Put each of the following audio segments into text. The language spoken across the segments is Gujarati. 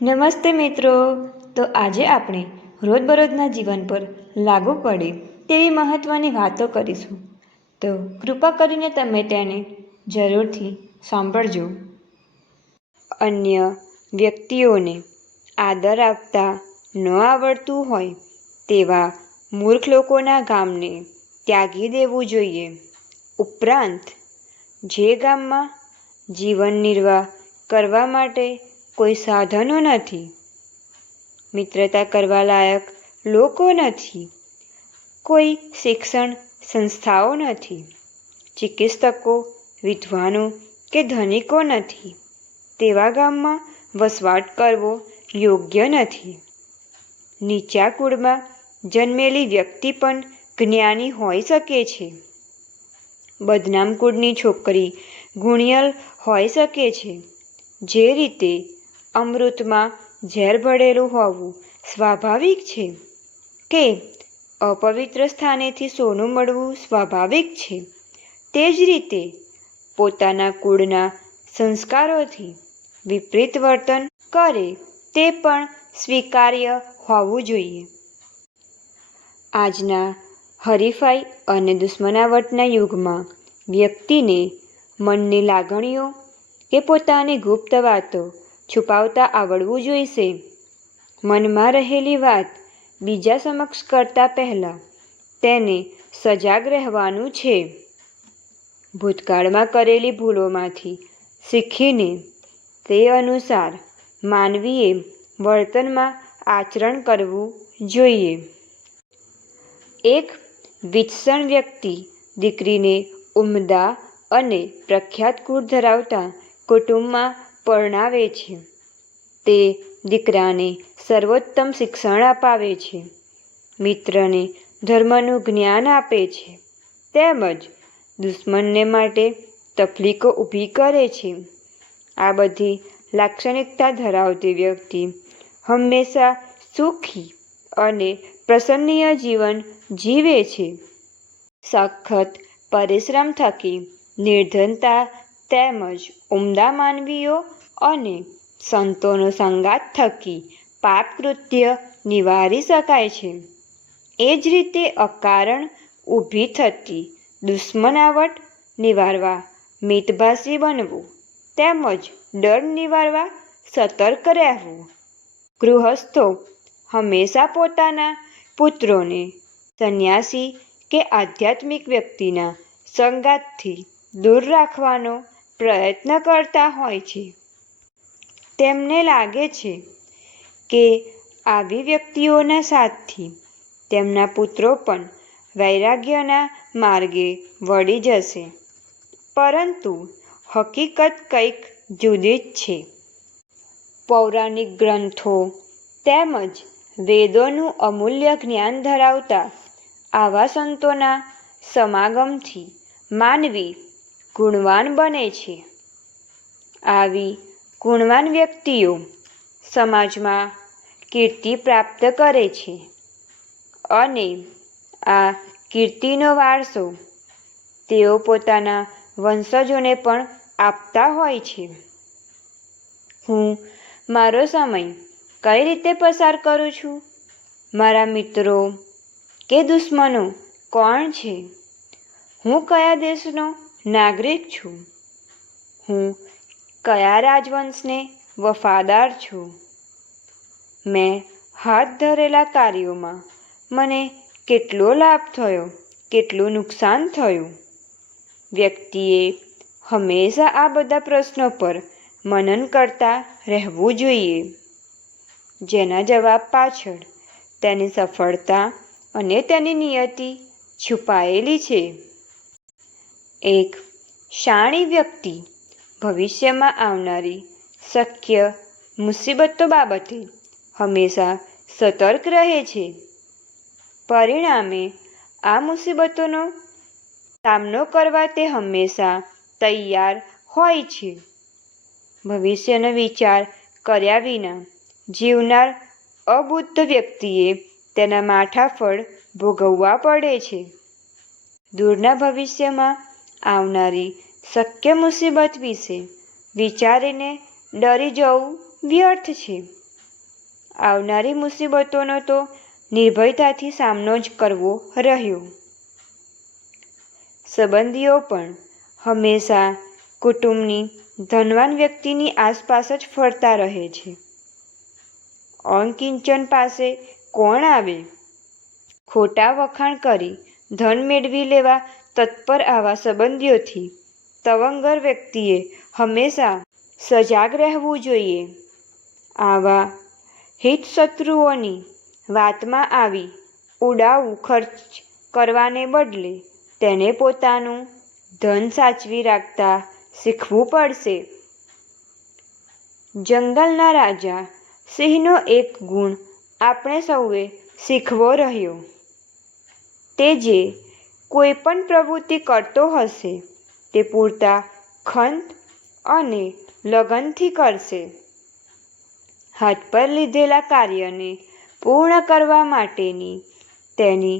નમસ્તે મિત્રો. તો આજે આપણે રોજબરોજના જીવન પર લાગુ પડે તેવી મહત્ત્વની વાતો કરીશું. તો કૃપા કરીને તમે તેને જરૂરથી સાંભળજો. અન્ય વ્યક્તિઓને આદર આપતા ન આવડતું હોય તેવા મૂર્ખ લોકોના ગામને ત્યાગી દેવું જોઈએ. ઉપરાંત, જે ગામમાં જીવન નિર્વાહ કરવા માટે કોઈ સાધનો નથી. મિત્રતા કરવા લાયક લોકો નથી. કોઈ શિક્ષણ સંસ્થાઓ નથી. ચિકિત્સકો, વિદ્વાનો કે ધનિકો નથી. તેવા ગામમાં વસવાટ કરવો યોગ્ય નથી. નીચા કુળમાં જન્મેલી વ્યક્તિ પણ જ્ઞાની હોઈ શકે છે. બદનામ કુળની છોકરી ગુણિયલ હોઈ શકે છે. જે રીતે અમૃતમાં ઝેર ભળેલું હોવું સ્વાભાવિક છે કે અપવિત્ર સ્થાનેથી સોનું મળવું સ્વાભાવિક છે. તે જ રીતે પોતાના કુળના સંસ્કારોથી વિપરીત વર્તન કરે તે પણ સ્વીકાર્ય હોવું જોઈએ. આજના હરીફાઈ અને દુશ્મનાવટના યુગમાં વ્યક્તિને મનની લાગણીઓ કે પોતાની ગુપ્ત વાતો છુપાવતા આવડવું જોઈશે. મનમાં રહેલી વાત બીજા સમક્ષ કરતા પહેલાં તેને સજાગ રહેવાનું છે. ભૂતકાળમાં કરેલી ભૂલોમાંથી શીખીને તે અનુસાર માનવીએ વર્તનમાં આચરણ કરવું જોઈએ. એક વિત્સણ વ્યક્તિ દીકરીને ઉમદા અને પ્રખ્યાત કુળ ધરાવતા કુટુંબમાં પરણાવે છે. તે દીકરાને સર્વોત્તમ શિક્ષણ અપાવે છે. મિત્રને ધર્મનું જ્ઞાન આપે છે. તેમજ દુશ્મનને માટે તકલીફો ઊભી કરે છે. આ બધી લાક્ષણિકતા ધરાવતી વ્યક્તિ હંમેશા સુખી અને પ્રસન્નીય જીવન જીવે છે. સખત પરિશ્રમ થકી, નિર્ધનતા તેમજ ઉમદા માનવીઓ અને સંતોનો સંગાત થકી પાપ કૃત્ય નિવારી શકાય છે. એ જ રીતે અકારણ ઊભી થતી દુશ્મનાવટ નિવારવા, મિતભાષી બનવું, તેમજ ડર નિવારવા સતર્ક રહેવું. ગૃહસ્થો હંમેશા પોતાના પુત્રોને સંન્યાસી કે આધ્યાત્મિક વ્યક્તિના સંગાતથી દૂર રાખવાનો પ્રયત્ન કરતા હોય છે. તેમને લાગે છે કે આવી વ્યક્તિઓના સાથથી તેમના પુત્રો પણ વૈરાગ્યના માર્ગે વળી જશે. પરંતુ હકીકત કંઈક જુદી જ છે. પૌરાણિક ગ્રંથો તેમજ વેદોનું અમૂલ્ય જ્ઞાન ધરાવતા આવા સંતોના સમાગમથી માનવી ગુણવાન બને છે. આવી ગુણવાન વ્યક્તિઓ સમાજમાં કીર્તિ પ્રાપ્ત કરે છે. અને આ કીર્તિનો વારસો તેઓ પોતાના વંશજોને પણ આપતા હોય છે. હું મારો સમય કઈ રીતે પસાર કરું છું? મારા મિત્રો કે દુશ્મનો કોણ છે? હું કયા દેશનો નાગરિક છું? હું કયા રાજવંશને વફાદાર છું? મેં હાથ ધરેલા કાર્યોમાં મને કેટલો લાભ થયો, કેટલું નુકસાન થયું? વ્યક્તિએ હંમેશા આ બધા પ્રશ્નો પર મનન કરતા રહેવું જોઈએ. જેના જવાબ પાછળ તેની સફળતા અને તેની નિયતિ છુપાયેલી છે. એક શાણી વ્યક્તિ ભવિષ્યમાં આવનારી શક્ય મુસીબતો બાબતે હંમેશા સતર્ક રહે છે. પરિણામે, આ મુસીબતોનો સામનો કરવા તે હંમેશા તૈયાર હોય છે. ભવિષ્યનો વિચાર કર્યા વિના જીવનાર અબુદ્ધ વ્યક્તિએ તેના માઠાફળ ભોગવવા પડે છે. દૂરના ભવિષ્યમાં આવનારી શક્ય મુસીબત વિશે વિચારીને ડરી જવું વ્યર્થ છે. આવનારી મુસીબતોનો તો નિર્ભયતાથી સામનો જ કરવો રહ્યો. સંબંધીઓ પણ હંમેશા કુટુંબની ધનવાન વ્યક્તિની આસપાસ જ ફરતા રહે છે. અંકિંચન પાસે કોણ આવે? ખોટા વખાણ કરી ધન મેળવી લેવા તત્પર આવા સંબંધીઓથી તવંગર વ્યક્તિએ હંમેશા સજાગ રહેવું જોઈએ. આવા હિતશત્રુઓની વાતમાં આવી ઉડાવું ખર્ચ કરવાને બદલે તેને પોતાનું ધન સાચવી રાખતા શીખવું પડશે. જંગલના રાજા સિંહનો એક ગુણ આપણે સૌએ શીખવો રહ્યો. તે જે કોઈ પણ પ્રવૃત્તિ કરતો હશે તે પૂરતા ખંત અને લગનથી કરશે. હાથ પર લીધેલા કાર્યને પૂર્ણ કરવા માટેની તેની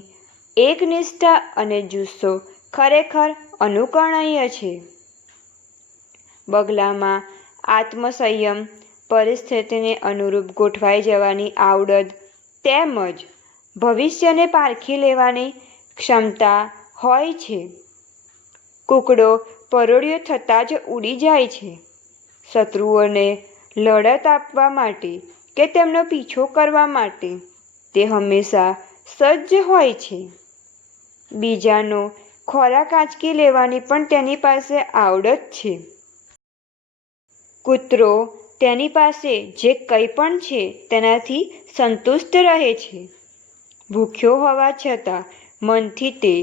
એકનિષ્ઠા અને જુસ્સો ખરેખર અનુકરણીય છે. બગલામાં આત્મસંયમ પરિસ્થિતિને અનુરૂપ ગોઠવાઈ જવાની આવડત તેમજ ભવિષ્યને પારખી લેવાની ક્ષમતા હોય છે. કુકડો પરોળિયો થતાં જ ઉડી જાય છે. શત્રુઓને લડત આપવા માટે કે તેમનો પીછો કરવા માટે તે હંમેશા સજ્જ હોય છે. બીજાનો ખોરાક આંચકી લેવાની પણ તેની પાસે આવડત છે. કૂતરો તેની પાસે જે કંઈ પણ છે તેનાથી સંતુષ્ટ રહે છે. ભૂખ્યો હોવા છતાં મનથી તે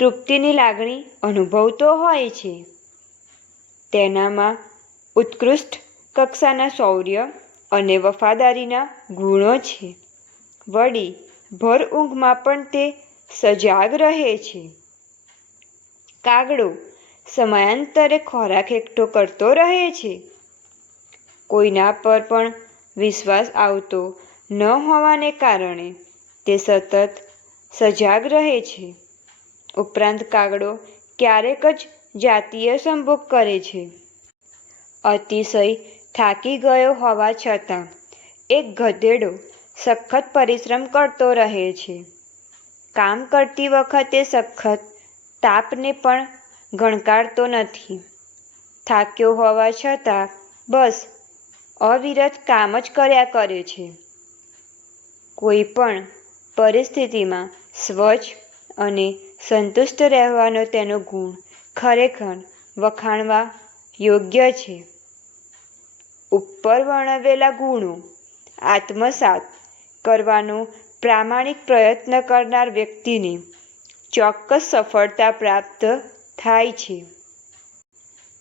તૃપ્તિની લાગણી અનુભવતો હોય છે. તેનામાં ઉત્કૃષ્ટ કક્ષાના શૌર્ય અને વફાદારીના ગુણો છે. વળી, ભર ઊંઘમાં પણ તે સજાગ રહે છે. કાગડો સમયાંતરે ખોરાક એકઠો કરતો રહે છે. કોઈના પર પણ વિશ્વાસ આવતો ન હોવાને કારણે તે સતત સજાગ રહે છે. ઉપરાંત કાગડો ક્યારેક જ જાતીય સંભોગ કરે છે. અતિશય થાકી ગયો હોવા છતાં, એક ગધેડો સખત પરિશ્રમ કરતો રહે છે. કામ કરતી વખતે સખત તાપને પણ ગણકારતો નથી. થાક્યો હોવા છતાં, બસ અવિરત કામ જ કર્યા કરે છે. કોઈ પણ પરિસ્થિતિમાં સ્વચ્છ અને સંતુષ્ટ રહેવાનો તેનો ગુણ ખરેખર વખાણવા યોગ્ય છે. ઉપર વર્ણવેલા ગુણો આત્મસાત કરવાનો પ્રામાણિક પ્રયત્ન કરનાર વ્યક્તિને ચોક્કસ સફળતા પ્રાપ્ત થાય છે.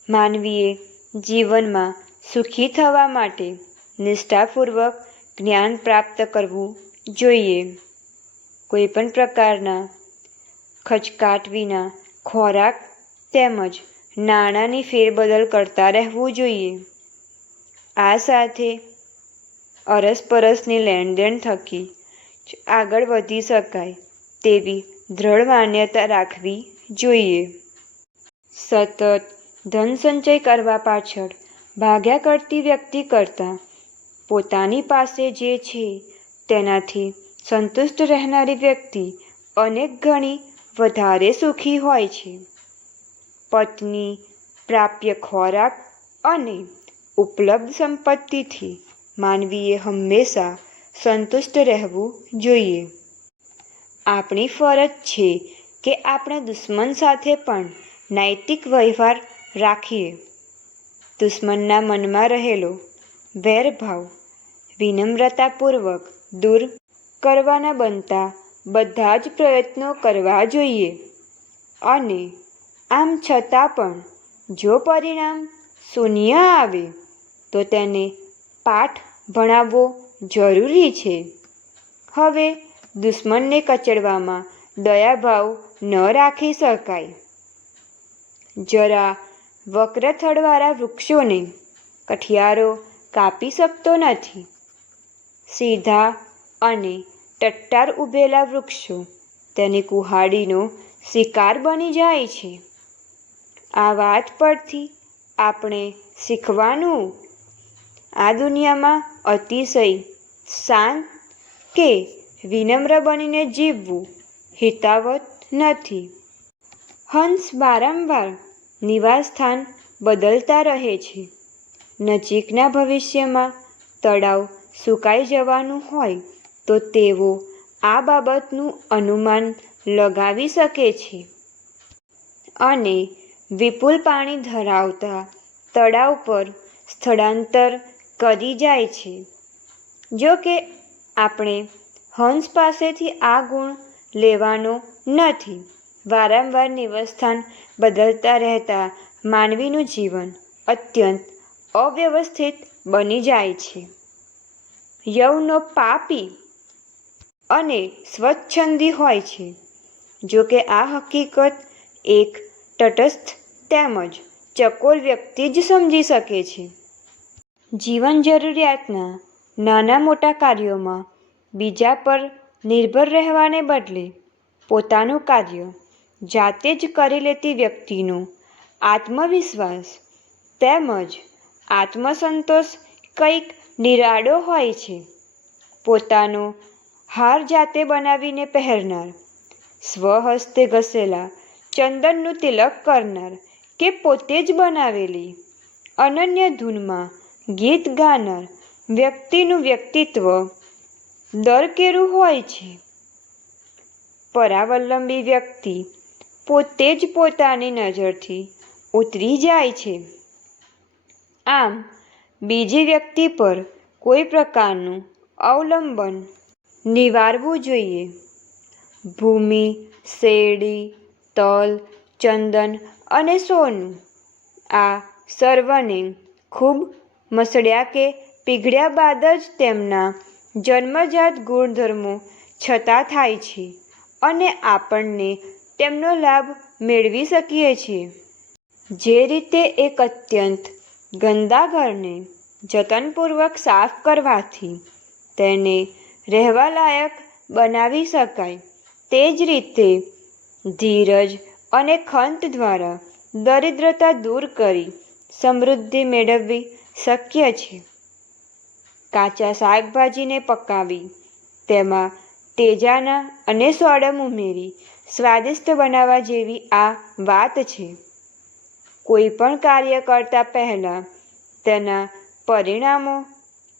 માનવીએ જીવનમાં સુખી થવા માટે નિષ્ઠાપૂર્વક જ્ઞાન પ્રાપ્ત કરવું જોઈએ. કોઈપણ પ્રકારના ખચકાટ વિના. ખોરાક તેમજ નાણાંની ફેરબદલ કરતા રહેવું જોઈએ. આ સાથે અરસપરસની લેણદેણ થકી જ આગળ વધી શકાય તેવી દ્રઢ માન્યતા રાખવી જોઈએ. સતત ધન સંચય કરવા પાછળ ભાગ્યા કરતી વ્યક્તિ કરતાં પોતાની પાસે જે છે તેનાથી સંતુષ્ટ રહેનારી વ્યક્તિ અનેક ગણી વધારે સુખી હોય છે. પત્ની પ્રાપ્ય ખોરાક અને ઉપલબ્ધ સંપત્તિથી માનવીએ હંમેશા સંતુષ્ટ રહેવું જોઈએ. આપણી ફરજ છે કે આપણે દુશ્મન સાથે પણ નૈતિક વ્યવહાર રાખીએ. દુશ્મનના મનમાં રહેલો વેરભાવ વિનમ્રતાપૂર્વક દૂર કરવાના બનતા બધા જ પ્રયત્નો કરવા જોઈએ. અને આમ છતાં પણ જો પરિણામ શૂન્ય આવે, તો તેને પાઠ ભણાવવો જરૂરી છે. હવે દુશ્મનને કચડવામાં દયાભાવ ન રાખી શકાય. જરા વક્રથળવાળા વૃક્ષોને કઠિયારો કાપી શકતો નથી. સીધા અને ટટ્ટાર ઊભેલા વૃક્ષો તેની કુહાડીનો શિકાર બની જાય છે. આ વાત પરથી આપણે શીખવાનું. આ દુનિયામાં અતિશય શાંત કે વિનમ્ર બનીને જીવવું હિતાવત નથી. હંસ વારંવાર નિવાસસ્થાન બદલતા રહે છે. નજીકના ભવિષ્યમાં તળાવ સુકાઈ જવાનું હોય તો તેઓ આ બાબતનું અનુમાન લગાવી શકે છે. અને વિપુલ પાણી ધરાવતા તળાવ પર સ્થળાંતર કરી જાય છે. જો કે આપણે હંસ પાસેથી આ ગુણ લેવાનો નથી. વારંવાર નિવાસસ્થાન બદલતા રહેતા માનવીનું જીવન અત્યંત અવ્યવસ્થિત બની જાય છે. યવનો પાપી અને સ્વચ્છંદી હોય છે. જોકે આ હકીકત એક તટસ્થ તેમજ ચકોર વ્યક્તિ જ સમજી શકે છે. જીવન જરૂરિયાતના નાના મોટા કાર્યોમાં બીજા પર નિર્ભર રહેવાને બદલે પોતાનું કાર્ય જાતે જ કરી લેતી વ્યક્તિનો આત્મવિશ્વાસ તેમજ આત્મસંતોષ કંઈક નિરાળો હોય છે. પોતાનો હાર જાતે બનાવીને પહેરનાર. સ્વહસ્તે ઘસેલા, ચંદનનું તિલક કરનાર કે પોતે જ બનાવેલી. અનન્ય ધૂનમાં ગીત ગાનાર વ્યક્તિનું વ્યક્તિત્વ દરકેરું હોય છે. પરાવલંબી વ્યક્તિ પોતે જ પોતાની નજરથી ઉતરી જાય છે. આમ, બીજી વ્યક્તિ પર કોઈ પ્રકારનું અવલંબન નિવારવું જોઈએ. ભૂમિ, શેરડી, તલ, ચંદન અને સોનું. આ સર્વને ખૂબ મસળ્યા કે પીગળ્યા બાદ જ તેમના જન્મજાત ગુણધર્મો છતાં થાય છે અને આપણને તેમનો લાભ મેળવી શકીએ છીએ. જે રીતે એક અત્યંત ગંદા ઘરને જતનપૂર્વક સાફ કરવાથી તેને રહેવા લાયક બનાવી શકાય. તે જ રીતે, ધીરજ અને ખંત દ્વારા દરિદ્રતા દૂર કરી સમૃદ્ધિ મેળવવી શક્ય છે. કાચા શાકભાજીને પકાવી, તેમાં તેજાના અને સોડમ ઉમેરી સ્વાદિષ્ટ બનાવવા જેવી આ વાત છે. કોઈ પણ કાર્ય કરતા પહેલાં તેના પરિણામો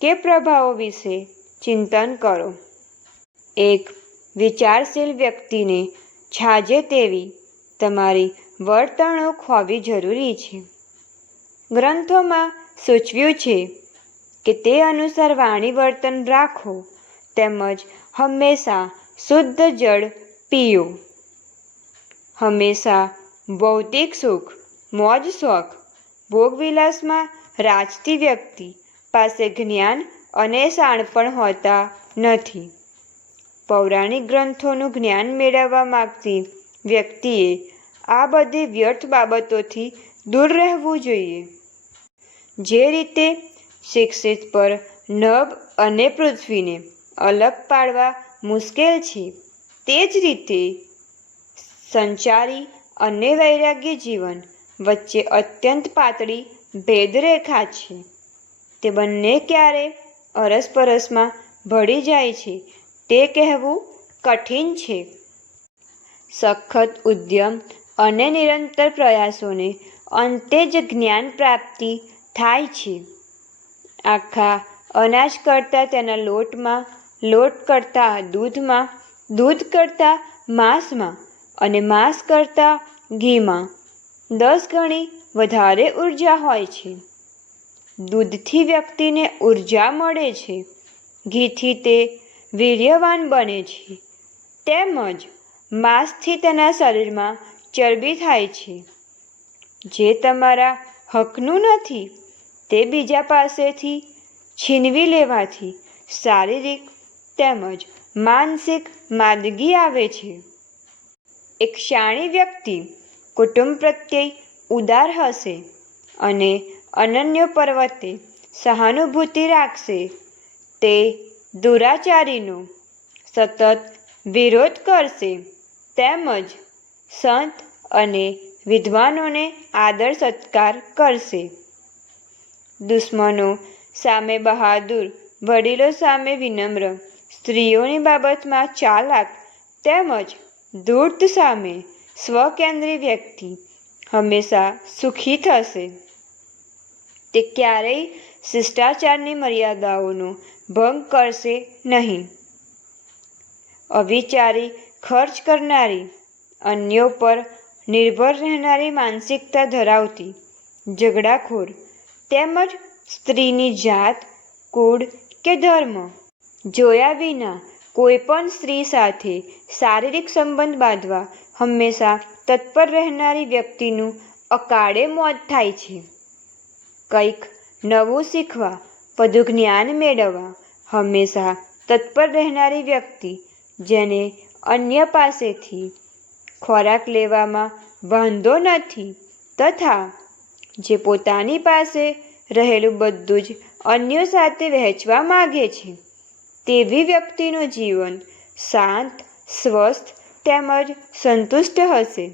કે પ્રભાવો વિશે ચિંતન કરો. એક વિચારશીલ વ્યક્તિને છાજે તેવી તમારી વર્તણૂક હોવી જરૂરી છે. ગ્રંથોમાં સૂચવ્યું છે કે તે અનુસાર વાણી વર્તન રાખો તેમજ હંમેશા શુદ્ધ જળ પીઓ. હંમેશા ભૌતિક સુખ, મોજ શોખ, ભોગવિલાસમાં રાજતી વ્યક્તિ પાસે જ્ઞાન અને શાણપણ હોતા નથી. પૌરાણિક ગ્રંથોનું જ્ઞાન મેળવવા માગતી વ્યક્તિએ આ બધી વ્યર્થ બાબતોથી દૂર રહેવું જોઈએ. જે રીતે શિક્ષિત પર નભ અને પૃથ્વીને અલગ પાડવા મુશ્કેલ છે, તે જ રીતે સંચારી અને વૈરાગ્ય જીવન વચ્ચે અત્યંત પાતળી ભેદરેખા છે. તે બંને ક્યારે અરસપરસમાં ભળી જાય છે. તે કહેવું કઠિન છે. સખત ઉદ્યમ અને નિરંતર પ્રયાસોને અંતે જ જ્ઞાન પ્રાપ્તિ થાય છે. આખા અનાજ કરતાં તેના લોટમાં, લોટ કરતાં દૂધમાં, દૂધ કરતાં માંસમાં અને માંસ કરતાં ઘીમાં. દસ ગણી વધારે ઊર્જા હોય છે. દૂધથી વ્યક્તિને ઊર્જા મળે છે. ઘીથી તે વીર્યવાન બને છે. તેમજ માંસથી તેના શરીરમાં ચરબી થાય છે. જે તમારા હકનું નથી, તે બીજા પાસેથી છીનવી લેવાથી શારીરિક તેમજ માનસિક માંદગી આવે છે. એક શાણી વ્યક્તિ કુટુંબ પ્રત્યે ઉદાર હશે અને અનન્ય પર્વતે સહાનુભૂતિ રાખશે. તે દુરાચારીનો સતત વિરોધ કરશે. તેમજ સંત અને વિદ્વાનોને આદર સત્કાર કરશે. દુશ્મનો સામે બહાદુર, વડીલો સામે વિનમ્ર, સ્ત્રીઓની બાબતમાં ચાલાક તેમજ ધૂર્ત સામે સ્વકેન્દ્રી વ્યક્તિ હંમેશા સુખી થશે. તે ક્યારેય શિષ્ટાચારની મર્યાદાઓનો ભંગ કરશે નહીં. અવિચારી ખર્ચ કરનારી અન્યો પર નિર્ભર રહેનારી માનસિકતા ધરાવતી ઝઘડાખોર તેમજ સ્ત્રીની જાત, કુળ કે ધર્મ જોયા વિના કોઈ પણ સ્ત્રી સાથે શારીરિક સંબંધ બાંધવા હંમેશા તત્પર રહેનારી વ્યક્તિનું અકાળે મોત થાય છે. કંઈક નવું શીખવા વધુ જ્ઞાન મેળવવા, હંમેશા તત્પર રહેનારી વ્યક્તિ, જેને અન્ય પાસેથી ખોરાક લેવામાં વાંધો નથી, તથા જે પોતાની પાસે રહેલું બધું જ અન્યો સાથે વહેંચવા માગે છે. તેવી વ્યક્તિનું જીવન શાંત, સ્વસ્થ, તેમજ સંતુષ્ટ હશે.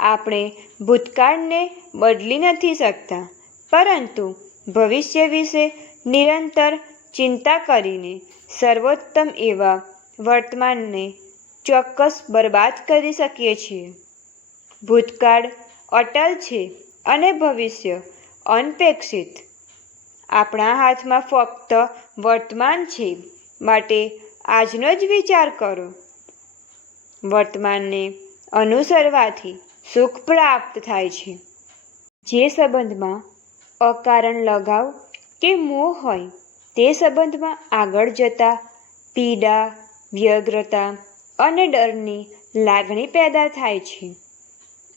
આપણે ભૂતકાળને બદલી નથી શકતા. પરંતુ ભવિષ્ય વિશે નિરંતર ચિંતા કરીને સર્વોત્તમ એવા વર્તમાનને ચોક્કસ બરબાદ કરી શકીએ છીએ. ભૂતકાળ અટલ છે અને ભવિષ્ય અનપેક્ષિત. આપણા હાથમાં ફક્ત વર્તમાન છે માટે આજનો જ વિચાર કરો. વર્તમાનને અનુસરવાથી સુખ પ્રાપ્ત થાય છે. જે સંબંધમાં અકારણ લગાવ કે મોહ હોય તે સંબંધમાં આગળ જતા પીડા, વ્યગ્રતા અને ડરની લાગણી પેદા થાય છે.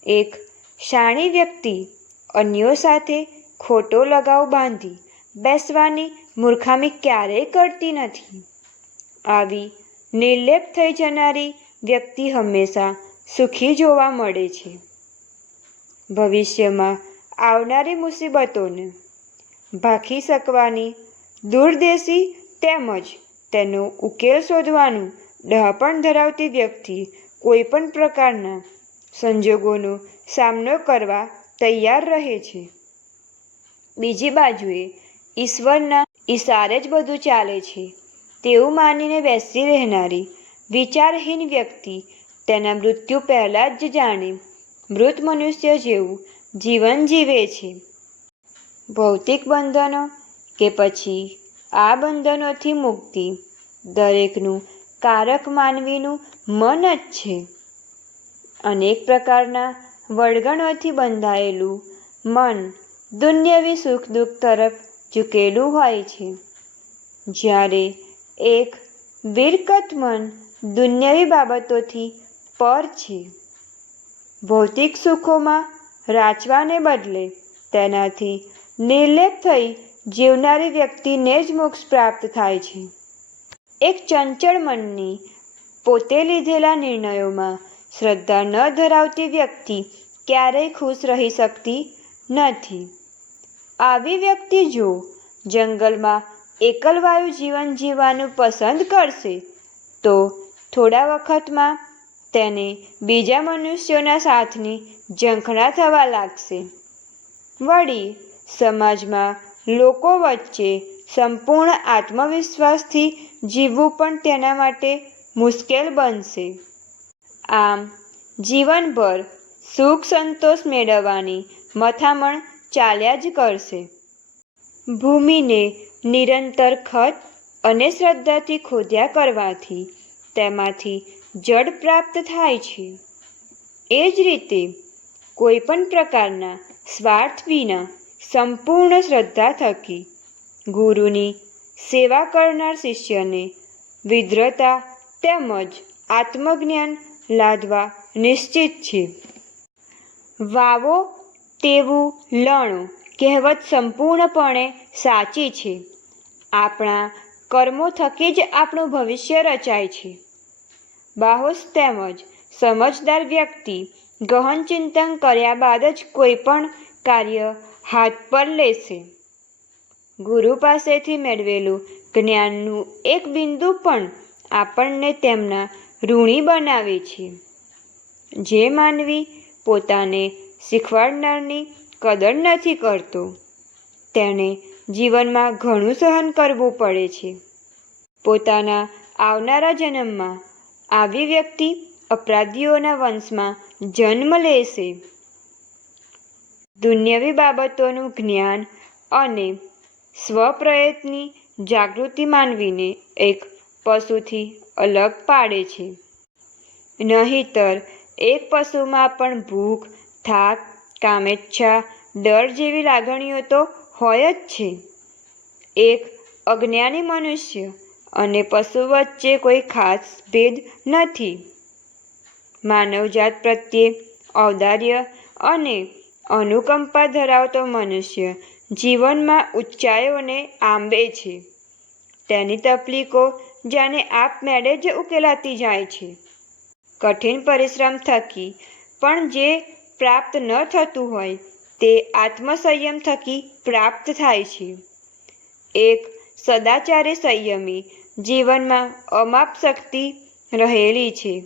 એક શાણી વ્યક્તિ અન્યો સાથે ખોટો લગાવ બાંધી બેસવાની મૂર્ખામી ક્યારેય કરતી નથી. આવી નિર્લેપ થઈ જનારી વ્યક્તિ હંમેશા સુખી જોવા મળે છે. ભવિષ્યમાં આવનારી મુસીબતોને ભાખી શકવાની દૂરદેશી તેમજ તેનો ઉકેલ શોધવાનું ડહાપણ ધરાવતી વ્યક્તિ કોઈપણ પ્રકારના સંજોગોનો સામનો કરવા તૈયાર રહે છે. બીજી બાજુએ ઈશ્વરના ઈશારે જ બધું ચાલે છે. તેવું માનીને બેસી રહેનારી વિચારહીન વ્યક્તિ તેના મૃત્યુ પહેલાં જ જાણે મૃત મનુષ્ય જેવું જીવન જીવે છે. ભૌતિક બંધનો કે પછી આ બંધનોથી મુક્તિ દરેકનું કારક માનવીનું મન જ છે. અનેક પ્રકારના વળગણોથી બંધાયેલું મન દુન્યવી સુખ દુઃખ તરફ ઝૂકેલું હોય છે. જ્યારે એક વિરકત મન દુન્યવી બાબતોથી પર છે. ભૌતિક સુખોમાં રાચવાને બદલે તેનાથી નિર્લેપ થઈ જીવનારી વ્યક્તિને જ મોક્ષ પ્રાપ્ત થાય છે. એક ચંચળ મનની પોતે લીધેલા નિર્ણયોમાં શ્રદ્ધા ન ધરાવતી વ્યક્તિ ક્યારેય ખુશ રહી શકતી નથી. આવી વ્યક્તિ જો જંગલમાં એકલવાયુ જીવન જીવવાનું પસંદ કરશે, તો થોડા વખતમાં તેને બીજા મનુષ્યોના સાથની ઝંખના થવા લાગશે. વળી, સમાજમાં લોકો વચ્ચે સંપૂર્ણ આત્મવિશ્વાસથી જીવવું પણ તેના માટે મુશ્કેલ બનશે. આમ, જીવનભર સુખ સંતોષ મેળવવાની મથામણ ચાલ્યા જ કરશે. ભૂમિને નિરંતર ખત અને શ્રદ્ધાથી ખોદ્યા કરવાથી તેમાંથી જળ પ્રાપ્ત થાય છે. એ જ રીતે કોઈપણ પ્રકારના સ્વાર્થ વિના સંપૂર્ણ શ્રદ્ધા થકી ગુરુની સેવા કરનાર શિષ્યને વિદ્રતા તેમજ આત્મજ્ઞાન લાદવા નિશ્ચિત છે. વાવો તેવું લણો કહેવત સંપૂર્ણપણે સાચી છે. આપણા કર્મો થકી જ આપણું ભવિષ્ય રચાય છે. બાહોશ તેમજ સમજદાર વ્યક્તિ ગહન ચિંતન કર્યા બાદ જ કોઈ પણ કાર્ય હાથ પર લેશે. ગુરુ પાસેથી મેળવેલું જ્ઞાનનું એક બિંદુ પણ આપણને તેમના ઋણી બનાવે છે. જે માનવી પોતાને શીખવાડનારની કદર નથી કરતો, તેણે જીવનમાં ઘણું સહન કરવું પડે છે. પોતાના આવનારા જન્મમાં આવી વ્યક્તિ અપરાધીઓના વંશમાં જન્મ લેશે દુન્યવી બાબતોનું જ્ઞાન અને સ્વપ્રયત્ની જાગૃતિ માનવીને એક પશુથી અલગ પાડે છે. નહીતર, એક પશુમાં પણ ભૂખ, થાક, કામેચ્છા, ડર જેવી લાગણીઓ તો હોય જ છે. એક અજ્ઞાની મનુષ્ય અને પશુ વચ્ચે કોઈ ખાસ ભેદ નથી. માનવજાત પ્રત્યે ઔદાર્ય અને અનુકંપા ધરાવતો મનુષ્ય જીવનમાં ઊંચાઈઓને આંબે છે. તેની તકલીફો જાણે આપમેળે જ ઉકેલાતી જાય છે. કઠિન પરિશ્રમ થકી પણ જે પ્રાપ્ત ન થતું હોય તે આત્મસંયમ થકી પ્રાપ્ત થાય છે. એક સદાચારી સંયમી જીવનમાં અમાપ શક્તિ રહેલી છે.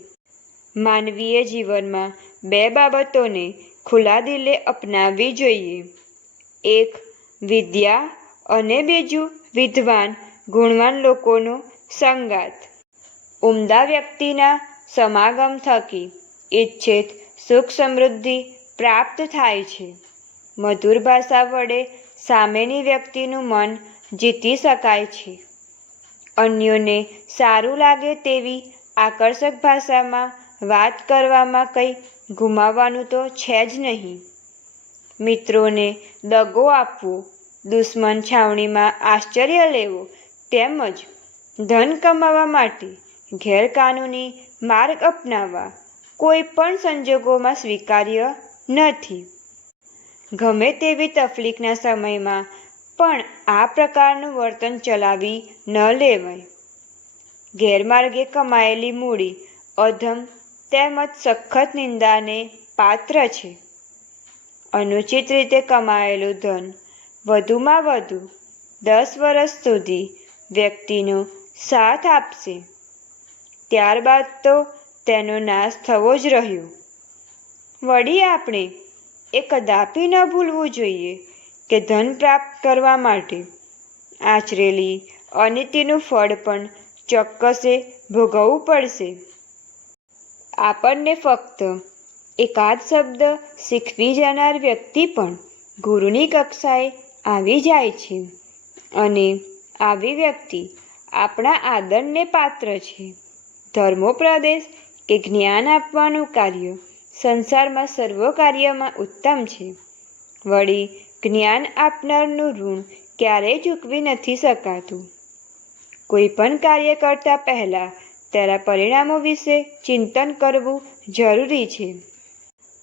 માનવીય જીવનમાં બે બાબતોને ખુલ્લા દિલે અપનાવવી જોઈએ. એક, વિદ્યા અને બીજું, વિદ્વાન, ગુણવાન લોકોનો સંગાત ઉમદા વ્યક્તિના સમાગમ થકી ઈચ્છિત સુખ સમૃદ્ધિ પ્રાપ્ત થાય છે. મધુર ભાષા વડે સામેની વ્યક્તિનું મન જીતી શકાય છે. અન્યોને સારું લાગે તેવી આકર્ષક ભાષામાં વાત કરવામાં કંઈ ગુમાવવાનું તો છે જ નહીં. મિત્રોને દગો આપવો, દુશ્મન છાવણીમાં આશ્ચર્ય લેવો તેમજ ધન કમાવા માટે ગેરકાનૂની માર્ગ અપનાવવા કોઈ પણ સંજોગોમાં સ્વીકાર્ય નથી. ગમે તેવી તકલીફના સમયમાં પણ આ પ્રકારનું વર્તન ચલાવી ન લેવાય. ગેરમાર્ગે કમાયેલી મૂડી, અધમ તેમજ સખત નિંદાને પાત્ર છે. અનુચિત રીતે કમાયેલું ધન વધુમાં વધુ દસ વર્ષ સુધી વ્યક્તિનો સાથ આપશે. ત્યારબાદ તો તેનો નાશ થવો જ રહ્યો. વળી આપણે એ કદાપી ન ભૂલવું જોઈએ કે ધન પ્રાપ્ત કરવા માટે આચરેલી અનિતિનું ફળ પણ ચોક્કસે ભોગવવું પડશે. આપણને ફક્ત એકાદ શબ્દ શીખવી જનાર વ્યક્તિ પણ ગુરુની કક્ષાએ આવી જાય છે અને આવી વ્યક્તિ આપણા આદરને પાત્ર છે. ધર્મોપદેશ કે જ્ઞાન આપવાનું કાર્ય સંસારમાં સર્વ કાર્યમાં ઉત્તમ છે. વળી જ્ઞાન આપનારનું ઋણ ક્યારેય ચૂકવી નથી શકાતું. કોઈ પણ કાર્ય કરતા પહેલાં તેના પરિણામો વિશે ચિંતન કરવું જરૂરી છે.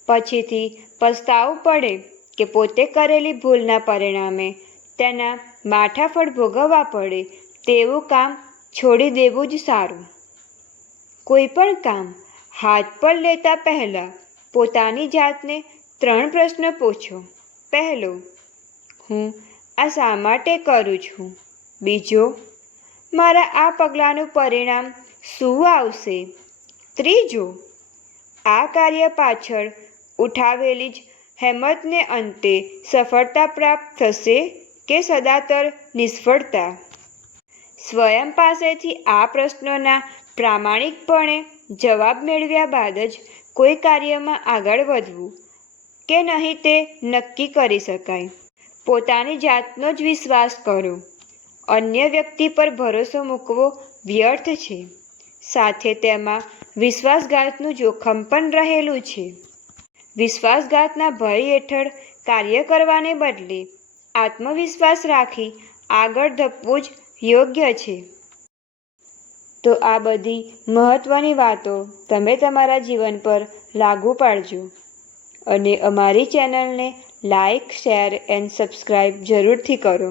પછીથી પસ્તાવું પડે કે પોતે કરેલી ભૂલના પરિણામે તેના માઠાફળ ભોગવવા પડે તેવું કામ છોડી દેવું જ સારું. કોઈ પણ કામ હાથ પર લેતા પહેલાં પોતાની જાતને ત્રણ પ્રશ્ન પૂછો. પહેલો. હું આ શા માટે કરું છું. બીજો, મારા આ પગલાંનું પરિણામ શું આવશે? ત્રીજો, આ કાર્ય પાછળ ઉઠાવેલી જ હેમતને અંતે સફળતા પ્રાપ્ત થશે કે સદાતર નિષ્ફળતા? સ્વયં પાસેથી આ પ્રશ્નોના પ્રામાણિકપણે જવાબ મેળવ્યા બાદ જ કોઈ કાર્યમાં આગળ વધવું કે નહીં તે નક્કી કરી શકાય. પોતાની જાતનો જ વિશ્વાસ કરો. અન્ય વ્યક્તિ પર ભરોસો મૂકવો વ્યર્થ છે. સાથે તેમાં વિશ્વાસઘાતનું જોખમ પણ રહેલું છે. વિશ્વાસઘાતના ભય હેઠળ કાર્ય કરવાને બદલે આત્મવિશ્વાસ રાખી આગળ ધપવું જ યોગ્ય છે. તો આ બધી મહત્ત્વની વાતો તમે તમારા જીવન પર લાગુ પાડજો. અને અમારી ચેનલને લાઇક શેર એન્ડ સબસ્ક્રાઈબ જરૂરથી કરો.